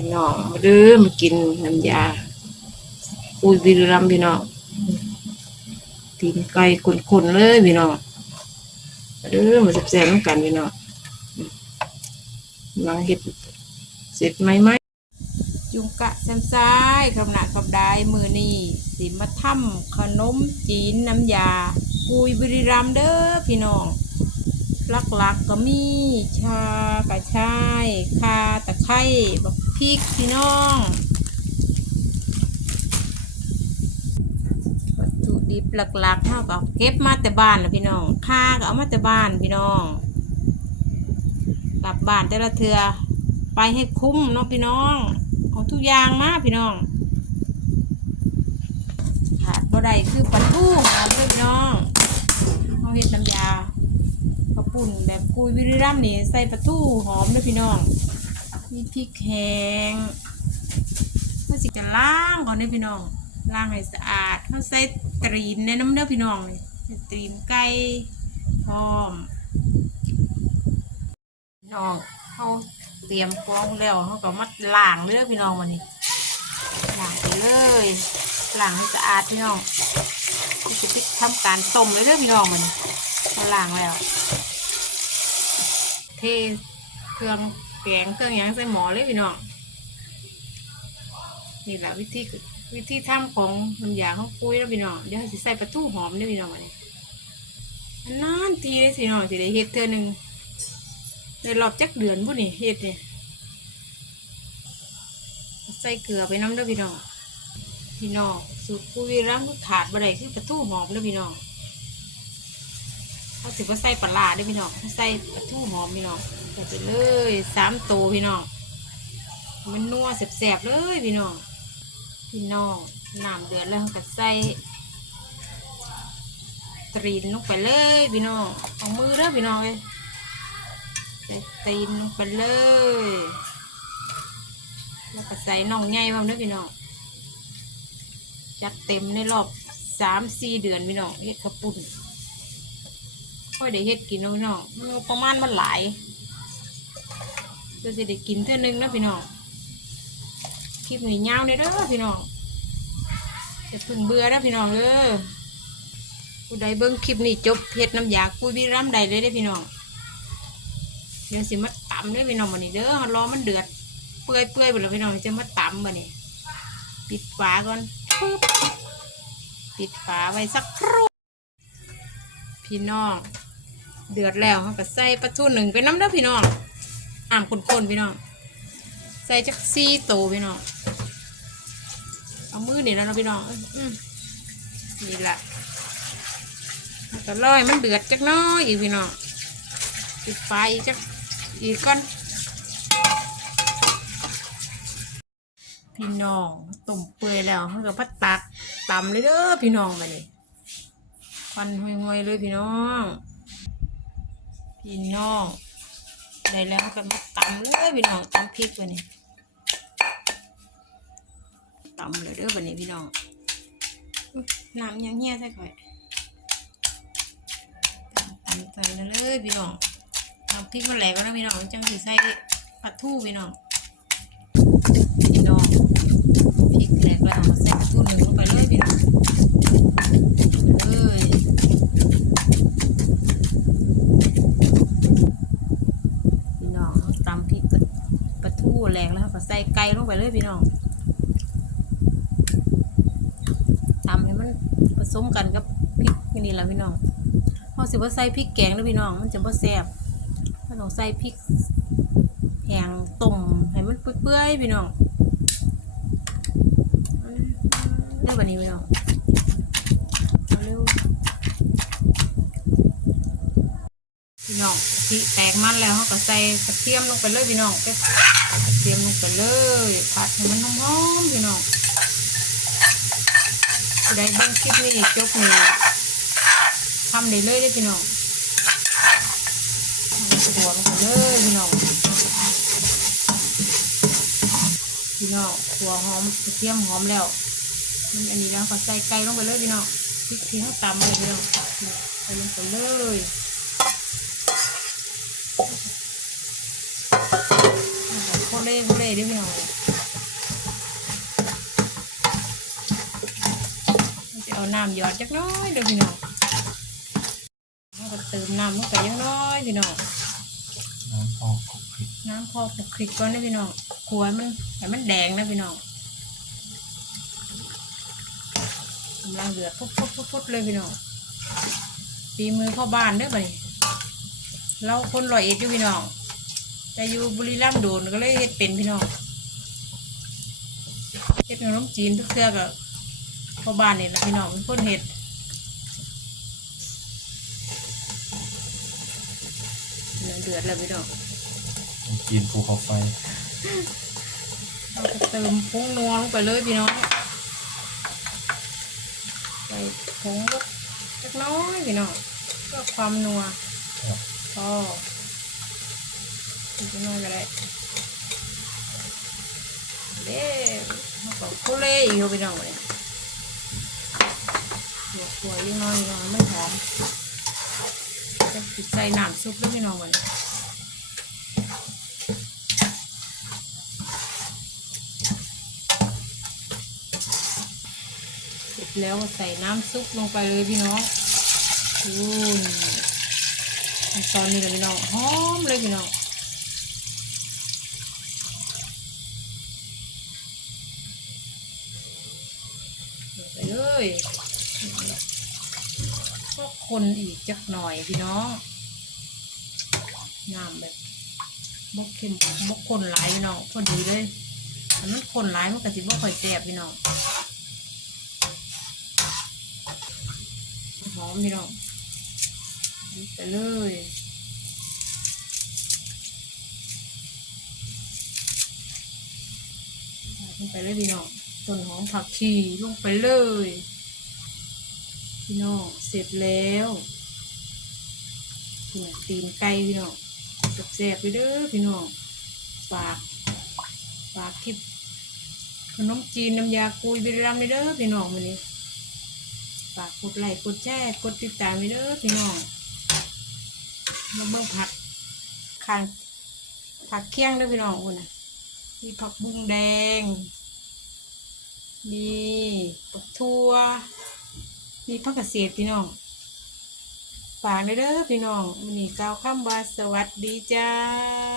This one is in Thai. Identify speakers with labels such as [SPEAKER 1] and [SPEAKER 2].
[SPEAKER 1] พี่น้องมาเด้อมากินน้ำยาอุ้ยวิรรัมพี่น้องตีนไก่คนๆเลยพี่น้องมาเด้อมาแซ่บๆน้ำกันพี่น้องมาเฮ็ดเสร็จไหมไหมจุงกะแซมซ้ายคำหนาคำได้มือนี่สิมาทำขนมจีนน้ำยาปุยบรีรัมเด้อพี่น้องหลักๆกก็มีชากระชายคาต ไคร้บักพริกพี่น้องวัตถุดิบหลักๆเท่ากับเก็บมาแต่บ้านนะพี่น้องคาก็เอามาแต่บ้านพี่น้อง กลับบ้านแต่ละเทือไปให้คุ้มเนาะพี่น้องเอาทุกอย่างมาพี่น้องขาดบ่ได้คือปลาทูหอมเลยพี่น้องเอาเห็ดน้ำยาข้าปุ่นแบบกุยวิริรัมนี่ใส่ปลาทูหอมด้วยพี่น้อง มีพริกแห้งเพื่อสิจะล้างก่อนเด้อพี่น้องล้างให้สะอาดเขาใส่ตรีนในน้ำเด้อพี่น้องนี่ตรีนไก่หอมน้องเขาเตรียมกองแล้วเขาก็มาล้างเลยเด้อพี่น้องวันนี้ล้างไปเลยล้างให้สะอาดพี่น้องจะไปทำการต้มเลยเด้อพี่น้องมันเขาล้างแล้ว เทเครื่อง กงเครื่องยังใส่หมอเลยพี่น้องนี่แหละวิธีวิธีทำของน้ำยาของปุ้ยแล้วพี่น้องเดี๋ยวสิใส่ปลาทูหอมเด้อพี่น้องวันนี้นานทีเลยสิน้องสิได้เฮ็ดเทื่อหนึ่งในรอบจักเดือนบุนี่เฮ็ดเนี่ยใส่เกลือไปน้ำเด้อพี่น้องพี่น้องสูตรปุ้ยรัมขาดบ่ได้คือปลาทูหอมเด้อพี่น้องเขาถือว่าใส่ปลาร้าด้วยพี่น้องเขาใส่ปลาทูหอมพี่น้อง ส่ไปเลยสามตัวพี่น้อง มันนัวแสบๆเลยพี่น้อง พี่น้องน้ำเดือดแล้วก็ใส่ตรีนลงไปเลยพี่น้องเอามือเด้อพี่น้องเลยใส่ตรีนลงไปเลย แล้วก็ใส่น่องใหญ่บ้างเด้อพี่น้องจัดเต็มในรอบสามสี่เดือนพี่น้องเฮ็ดข้าวปุ้นค่อยได้เฮ็ดกินเนาะพี่น้องมันประมาณมันหลาย ก็จะได้กินเท่านึงนะพี่น้องคลิปนี้ยาวเนี่ยเด้อพี่น้องจะพึ่งเบื่อนะพี่น้องเด้อผู้ใดเบิ่งคลิปนี้จบเฮ็ดน้ำยาคุยวิรัมใดเลยเด้พี่น้องเดี๋ยวสิมาตำเด้พี่น้องวันนี้เด้อมันรอมันเดือดเปื่อยเปื่อยๆหมดแล้วพี่น้องจะมาตำบัดนี้ปิดฝาก่อนปึ๊บปิดฝาไว้สักครู่พี่น้องเดือดแล้วเขาก็ใส่ปลาทูหนึ่งไปน้ำเด้อพี่น้อง อ่างคนๆพี่น้องใส่จักซี่โตพี่น้องเอามือนี่แล้วนะพี่น้องอืมนี่แหละแล้วก็ร้อยมันเดือดจักน้อยอีกพี่น้องปิดไฟจักอีกก่อนพี่น้องต้มเปื่อยแล้วเขาก็พัดตักตำเลยเด้อพี่น้องมานี่ควันห่วยๆเลยพี่น้อง พี่น้อง ได้แล้วก็มาตำเลยพี่น้องตำพริกไปนี่ตำเลยเด้อบันนี้พี่น้องอุ๊ยน้ำยังเหี้ยใส่ก่อยตำใส่เลยพี่น้องตำพริกมันแหลกแล้วนะพี่น้องจังสิใส่ปลาทูพี่น้องพี่น้องพริกแหลกแล้วเอาใส่ปลาทูหนึ่งลงไปเลยพี่น้องเลย พี่น้องตำพริกปลาทูแรงแล้วก็ ใส่ไก่ลงไปเลยพี่น้องทำให้มันผสมกันกับพริกนี่แหละพี่น้องเอาสิว่าใส่พริกแกงนะพี่น้อง มันจะบ่แซ่บถ้าเราใส่พริกแห้งต้มให้มันเปื่อยๆพี่น้องเรื่องแบบนี้พี่น้องเอาเร็ว พี่น้องกะ ทิแตกมันแล้วเขาก็ใส่กระเทียมลงไปเลยพี่น้องไปกระเทียมลงไปเลยผัดให้มันหอมๆพี่น้องผู้เบิ่งคลิปนี้จบนี่ทำได้เลยเด้พี่น้องเอาขัวลงไปเลยพี่น้องพี่น้องขัวหอมกระเทียมหอมแล้วมันอันนี้แล้วก็ใส่ไก่ลงไปเลยพี่น้องพริกที่เขาตำเลยพี่น้องใส่ลงไปเลย โคเล่ทุเล่ด้วยพี่น้องเราจะเอาน้ำหยอดจักน้อยเด้อพี่น้องเราก็เติมน้ำลงไปจักน้อยพี่น้อง
[SPEAKER 2] น้ำพอคลุกคลิก
[SPEAKER 1] น้ำพอคลุกคลิกก่อนนะพี่น้องกลัวมันให้มันแดงนะพี่น้องกำลังเดือดพุดพุดพุดพุดเลยพี่น้องฝีมือพ่อบ้านเด้อบัดนี้เราคนรอยเอ็ดอยู่พี่น้อง แต่อยู่บุรีรัมย์โดนก็เลยเฮ็ดเป็นพี่น้องเฮ็ดขนมจีนทุกเทื่อก็พ่อบ้านนี่แหละพี่น้องเป็นคนเฮ็ดเดือดเดือดแล้วพี่น้อง
[SPEAKER 2] น้ำจีนภูเขาไฟ
[SPEAKER 1] เราจะเติมผงนัวลงไปเลยพี่น้องใส่ผงลูกเล็กน้อยพี่น้องเพื่อความนัว
[SPEAKER 2] ครับ
[SPEAKER 1] พอ อีกน้อยก็ได้เด้มาบอกคุเล่อีกแล้วพี่องเลยหัวหัวยิ่งน้อยยิ่งไม่หอมจะปิดใส่น้ำซุปแล้วยพี่น้องเลยเสร็จแล้วใส่น้ำซุปลงไปเลยพี่น้องอู้ตอนนี้เลยพี่น้องหอมเลยพี่น้อง ใส่เลยก็คนอีกจักหน่อยพี่น้องน้ำแบบบกเค็มบกคนหลายพี่น้องพอดีเลยถ้ามันคนหลายมันก็สิบ่ค่อยแซ่บพี่น้องหอมพี่น้องไปเลยไปเลยพี่น้อง ต้นหอมผักชีลงไปเลย พี่น้องเสร็จแล้วเนี่ยตีนไก่พี่น้องแซ่บๆไปเด้อพี่น้องฝากฝากคลิปขนมจีนน้ำยากุยบิรัมย์ไปเด้อพี่น้องวันนี้ฝากกดไลค์กดแชร์กดติดตามไปเด้อพี่น้องมาเบิ่งผักข้างผักเคียงด้วยพี่น้องคุณนะมีผักบุ้งแดง มีปักทั่ว มีพักเกษตรพี่น้องฝากเลยเด้อพี่น้องวันนี้กล่าวคำว่าสวัสดีจ้า